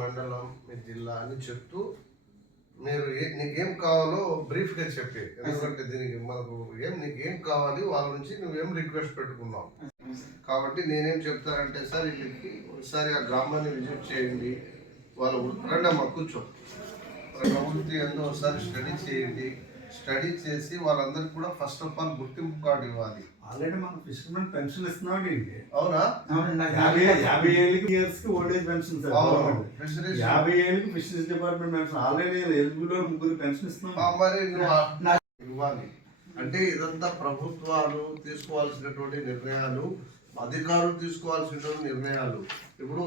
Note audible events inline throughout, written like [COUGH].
మండలం మీ జిల్లా అని చెప్తూ మీరు ఏ- నీకేం కావాలో బ్రీఫ్గా చెప్పి. ఎందుకంటే దీనికి మనకు ఏం నీకేం కావాలి వాళ్ళ నుంచి నువ్వేం రిక్వెస్ట్ పెట్టుకున్నావు. కాబట్టి నేనేం చెప్తానంటే సార్ వీళ్ళకి ఒకసారి ఆ గ్రామాన్ని విజిట్ చేయండి. వాళ్ళ రండి అమ్మా కూర్చో వాళ్ళ ఎందు ఏందో ఒకసారి స్టడీ చేయండి. స్టడీ చేసి వాళ్ళందరికీ కూడా ఫస్ట్ ఆఫ్ ఆల్ గుర్తింపు కార్డు ఇవ్వాలి. ఆల్రెడీ మనం ఫిషర్మెన్ పెన్షన్ ఇస్తున్నాం ఏంటి అవునా? యాభై యాభై ఏళ్ళకి ఇయర్స్కి ఓల్డ్ ఏజ్ పెన్షన్ సార్ యాభై ఏళ్ళకి fisheries department pension already eligible ముగ్గురు పెన్షన్ ఇస్తున్నాం. మరి ఇవ్వాలి. అంటే ఇదంతా ప్రభుత్వాలు తీసుకోవాల్సినటువంటి నిర్ణయాలు అధికారులు తీసుకోవాల్సినటువంటి నిర్ణయాలు. ఇప్పుడు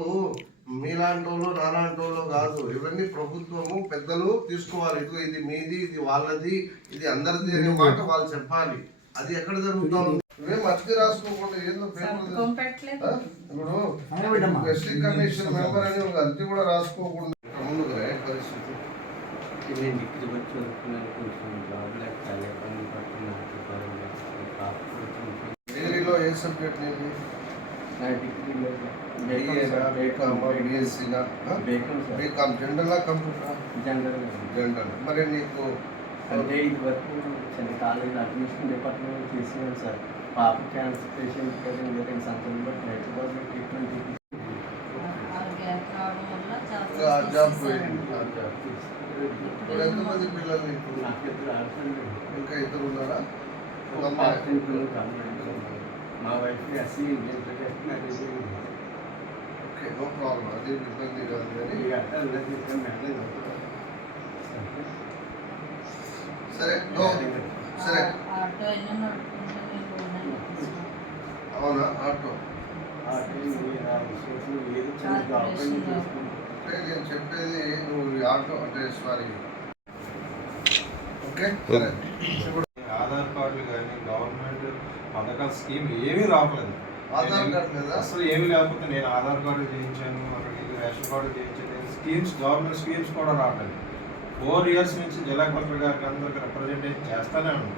మీలాంటి వాళ్ళు నాలాంటి వాళ్ళు కాదు ఇవన్నీ ప్రభుత్వము పెద్దలు తీసుకోవాలి. ఇది మీది ఇది వాళ్ళది ఇది అందరిది అనే మాట వాళ్ళు చెప్పాలి. అది ఎక్కడ జరుగుతా ఉంది నువ్వేం అతికి రాసుకోకుండా ఏదో పేపర్ సంతకం పెట్టలేదు ఇప్పుడు ఎస్టీ కమిషన్ మెంబర్ అని ఒక అర్జీ కూడా రాసుకోకుండా. ముందుగా ఏ పరిస్థితి. నేను డిగ్రీ వచ్చి చదువుకున్నాను కొంచెం జాబ్ లేక లేకుండా పట్టుకున్నాను డిగ్రీలో ఏ సబ్జెక్ట్ నీది? నా డిగ్రీలో BCom బీఎస్సీనా BCom sir BCom general computer general general మరి నీకు అంటే ఇది వరకు చిన్న కాలేజ్ అడ్మిషన్ డిపార్ట్మెంట్ తీసుకున్నాను సార్ పాప క్యాన్సర్ పేషెంట్ కదా వేరే సంతలో బట్టి హైదరాబాద్లో ట్రీట్మెంట్ ఆ గ్యాప్ రావడం వల్ల ఇంకా ఆ జాబ్ పోయింది ఆ జాబ్ ఇప్పుడు ఎంతమంది పిల్లలు నీకు నాకు ఇద్దరు ఆడపిల్లలు. ఇంకా ఇద్దరు ఉన్నారా ఒక ఒక అమ్మాయి పాప పిల్లలు కావాలి. మా వైఫ్ ఎస్సీ ఇంటర్ మ్యారేజ్ అయింది ఓకే నో ప్రాబ్లం అది ఇబ్బంది కాదు కానీ ఈ అట్లా తీసుకొని మ్యారేజ్ సరే నో సరే ఆటో ఎన్నో నడుపుకుంటూ నేను ఉన్నాయి. అవునా? ఆటో. అంటే నేను చెప్పేది నువ్వు ఈ ఆటో అంటే సారీ. ఓకే? ఆధార్ కార్డులు కానీ గవర్నమెంట్ పథకాల స్కీమ్ ఏమీ రావట్లేదు. ఆధార్ కార్డు లేదా? అసలు ఏమీ లేకపోతే నేను ఆధార్ కార్డు చేయించాను అక్కడికి రేషన్ కార్డు చేయించాను. స్కీమ్స్ గవర్నమెంట్ స్కీమ్స్ కూడా రావట్లేదు. ఫోర్ ఇయర్స్ నుంచి జిల్లా కలెక్టర్ గారికి అందరికి రిప్రజెంటేషన్ చేస్తానే ఉన్నాను.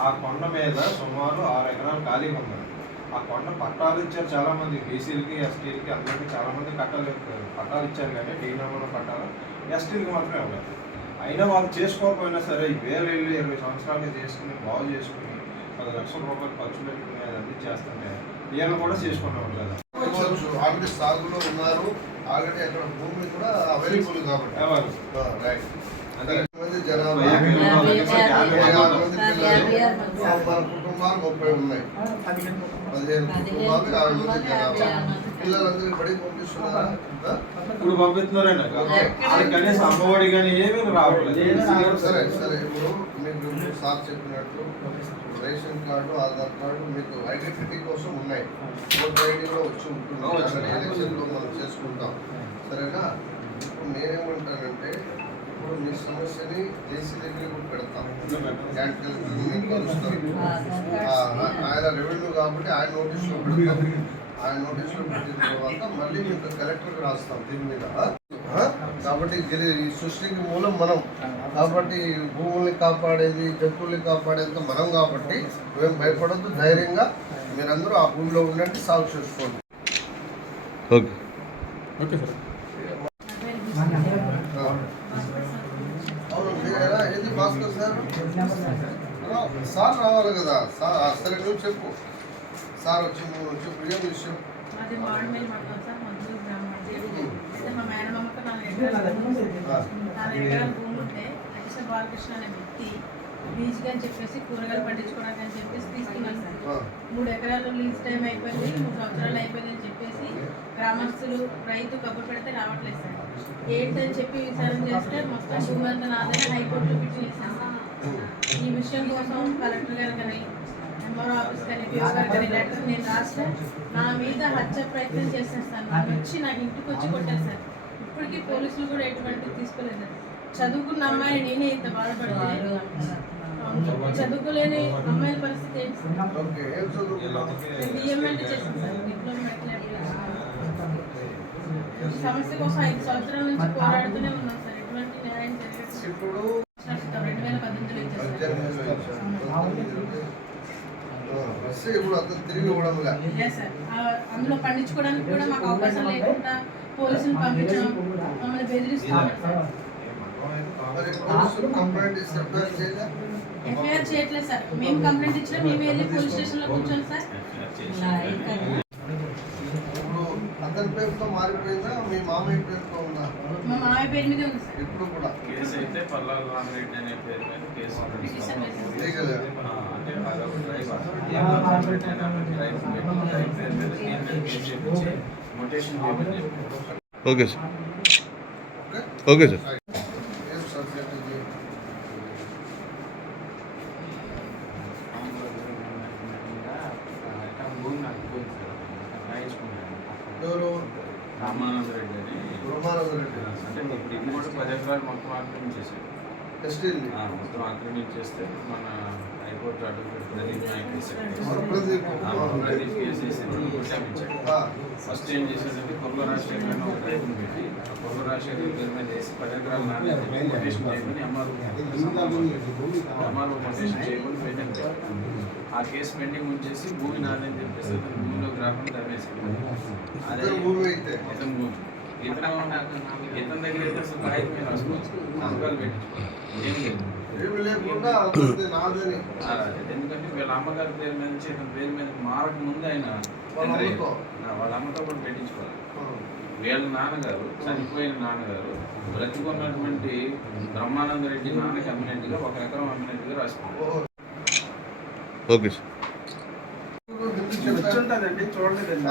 ఆ కొండ మీద సుమారు ఆరు ఎకరాలు ఖాళీగా ఉన్నాయి ఆ కొండ పట్టాలు ఇచ్చారు చాలా మంది బీసీలకి ఎస్టీలకి అందరికీ చాలా మంది కట్టాలు పట్టాలు ఇచ్చారు కానీ డీ నెంబర్ పట్టాలు ఎస్టీలకి మాత్రమే ఇవ్వలేదు. అయినా వాళ్ళు చేసుకోకపోయినా సరే వేలు వెళ్ళి ఇరవై సంవత్సరాలుగా చేసుకుని బాగు చేసుకుని పది లక్షల రూపాయలు ఖర్చు పెట్టుకుని అది చేస్తుంటే వీళ్ళు కూడా చేసుకుంటూ ఇవ్వచ్చు ఆల్రెడీ సాగులో ఉన్నారు. ఆల్రెడీ అక్కడ భూమి కూడా అవైలబుల్ కాబట్టి. రైట్ మంది జనాభా కుటుంబాలు ముప్పై ఉన్నాయి పదిహేను కుటుంబాలు యాభై మంది పిల్లలందరికీ పంపిస్తున్నారా? ఇప్పుడు పంపిస్తున్నారండి కనీసం అమ్మఒడి కానీ ఏమీ రావట్లేదు. సరే సరే ఇప్పుడు మీకు ఇప్పుడు సార్ చెప్పినట్టు రేషన్ కార్డు ఆధార్ కార్డు మీకు ఐడెంటిటీ కోసం ఉన్నాయి. ఓటర్ ఐడీలో వచ్చి. అక్కడ ఎలక్షన్లో మనం చేసుకుంటాం. సరేనా? ఇప్పుడు నేనేమంటానంటే ఇప్పుడు మీ సమస్యని జేసీ దగ్గర కూడా పెడతాం. కలెక్టర్ ఆయన రెవెన్యూ కాబట్టి ఆయన నోటీసులో పెడతాం. ఆయన నోటీసులో పెట్టిన తర్వాత మళ్ళీ మీకు కలెక్టర్కి రాస్తాం దీని మీద. ఆ? కాబట్టి ఈ సృష్టికి మూలం మనం. కాబట్టి భూముల్ని కాపాడేది జంతువుల్ని కాపాడేది మనం కాబట్టి మేము భయపడద్దు. ధైర్యంగా మీరందరూ ఆ భూమిలో ఉండండి సాగు చేసుకోండి. ఆ. భాస్కర్ సార్. సార్ రావాలి కదా. సార్ సరే నువ్వు చెప్పు. సార్ వచ్చి నువ్వు చెప్పు ఏం విషయం? బాలకృష్ణ అనే వ్యక్తి అని చెప్పేసి కూరగాయలు పండించుకోవడానికి అని చెప్పేసి తీసుకున్నాను సార్. మూడు ఎకరాలు లీజ్ టైం అయిపోయింది మూడు సంవత్సరాలు గ్రామస్తులు రైతు కబురు పెడితే రావట్లేదు సార్. ఏంటని చెప్పి విచారణ చేస్తే మొత్తం భూమి అంతా నాదని హైకోర్టులో పిటిషన్ ఈ విషయం కోసం కలెక్టర్ గారు కానీ ఎంఆర్ఓ ఆఫీస్ కానీ పిఓ కానీ లెటర్ నేను రాస్తే నా మీద హత్య ప్రయత్నం సార్. నాకు వచ్చి నాకు ఇంటికి వచ్చి కొట్టారు సార్. ఇప్పటికీ పోలీసులు కూడా ఎటువంటి తీసుకోలేదు సార్. చదువుకున్న అమ్మాయి నేనే ఇంత బాధపడితే అవును, చదువుకోలేని అమ్మాయిల పరిస్థితి ఏంటి సార్? డిఎంఎల్టీ చేశాను సార్. డిప్లొమా సమస్య కోసం ఐదు సంవత్సరాల నుంచి పోరాడుతూనే ఉన్నాను సార్. ఎటువంటి న్యాయం జరగదు ఇప్పుడు రెండు వేల పద్దెనిమిదిలో అందులో పండించుకోవడానికి కూడా మాకు అవకాశం లేకుండా పోలీసులు పంపించాం మమ్మల్ని బెదిరిస్తున్నాం సార్. మరి పోలీసులు కంప్లైంట్ ఇస్తే ఎఫ్ఐఆర్ చేయట్లేదు సార్. మేము కంప్లైంట్ ఇచ్చినా మేము వెళ్ళి పోలీస్ స్టేషన్లో కూర్చోండి సార్ పేరుతో మారిపోయిందా? మీ మామయ్య పేరుతో ఉందా మా మామయ్య పేరు మీదే ఉంది సార్. ఇప్పుడు కూడా. కేసు అయితే పల్లాల రామరెడ్డి అనే పేరు మీద కేసు. లీగల్ అంటే అదొక పేరు మీద mutation okay sir. Okay sir ఏం సబ్జెక్ట్ ఇది భూమి నాకు పోయింది సార్ రాయించుకున్నాను ఎవరు రామానంద రెడ్డి అని. రెడ్డి అంటే ఇప్పుడు కూడా పది ఎకరాలు మొత్తం ఆక్రమించేసారు ఎస్టీల్ని ఆ, మొత్తం ఆక్రమించేస్తే మన హైకోర్టు అడ్వకేట్ ప్రదీప్ నాయక్ వేసాడు మన ప్రదీప్ ఆ, ప్రదీప్ కేసు వేసి కొట్టామించాడు ఆ, ఫస్ట్ ఏం చేశాడంటే కొల్ల రాజశేఖర్ అని ఒక రైతుని పెట్టి ఆ కొల్ల రాజశేఖర్ పేరు మీద వేసి పది ఎకరాలు నాన్న కొటేషన్ చేయమని కొటేషన్ చేయమని ఆ కేసు పెండింగ్ ఉంచేసి భూమి నాదని చెప్పేసి అతను భూమిలోకి రాకుండా తవ్వేసాడు అదే భూమి ఇతను భూమి. ఇతను ఇతని దగ్గర అయితే అసలు మీద రాసుకోవచ్చు సంతకాలు పెట్టించుకోవాలి [CLEARS THROAT] ఎందుకంటే వీళ్ళ అమ్మగారి పేరు మీద ఇతని పేరు మీద మారక ముందు ఆయన వాళ్ళ అమ్మతో? కూడా పెట్టించుకోవాలి. వీళ్ళ నాన్నగారు చనిపోయిన నాన్నగారు బ్రతికున్నటువంటి బ్రహ్మానంద రెడ్డి నాన్నకి అమ్మినట్టుగా ఒక ఎకరం అమ్మినట్టుగా రాసుకున్నారు. Okay sir. చూడలేదండి.